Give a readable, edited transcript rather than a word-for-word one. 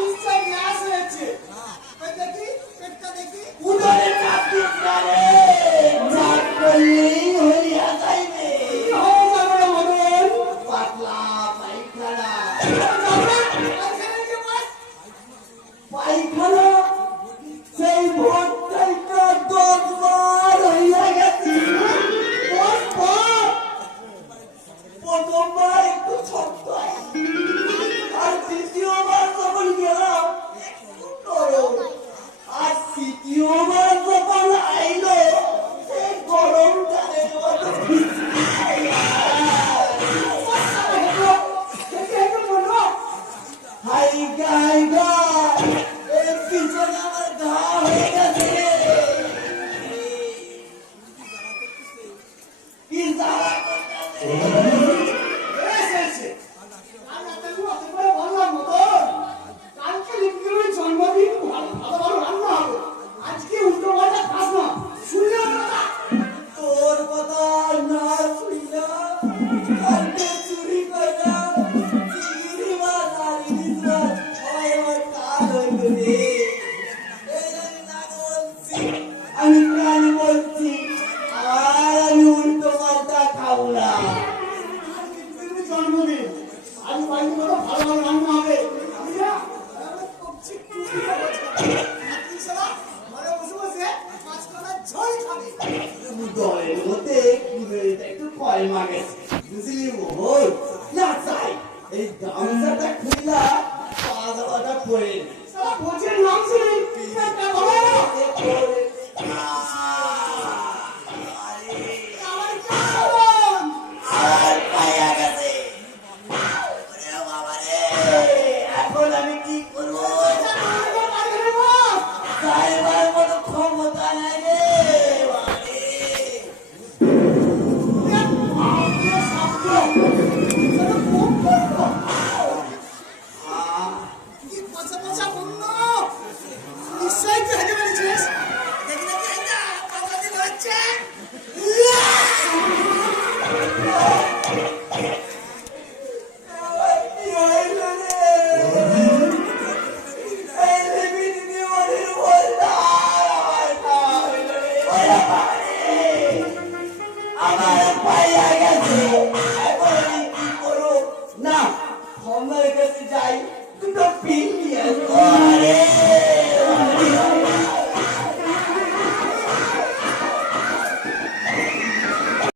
নিশ্চয় গ্যাস হয়েছে। দেখি পেটটা দেখি, উদরে চাপ দিস না রে, চাপ করলেই হইয়া যাইবে। পাতলা পায়খানা, পায়খানা সেই ভোটটা 10 বার হইয়া গেছে। প্রথমবার একটু ছোট্ট আর দ্বিতীয়বার যখন গেলাম একটু নরম, আর তৃতীয়বার যখন আইলো সেই গরম ডালের মতো হাইগা হাইগা এর পিছনে আমার ঘা হয়ে গেছে। কি জ্বালা করতেছে। জন্মদিন ভালো ভালো রান্না হবে, আজকে উল্টো পাল্টা খাস না, শুনলে তোর কথা না শুনলা কালকে চুরি করলাম চিংড়ি মাছ আর ইলিশ মাছ সবাই আমার কাল হইল রে। আমি কাল বলছি আর আমি উল্টো পাল্টা খাবো না। জন্মদিন আজ বাড়িতে ভালো ভালো রান্না হবে। আমি না দলের মধ্যে একটু কলমা গেছে, বুঝলি মোহন না চাই এই গামছাটা খুললা পাওয়াটা পরে বলছেন নাম শুনে এখন আমি কি করবো?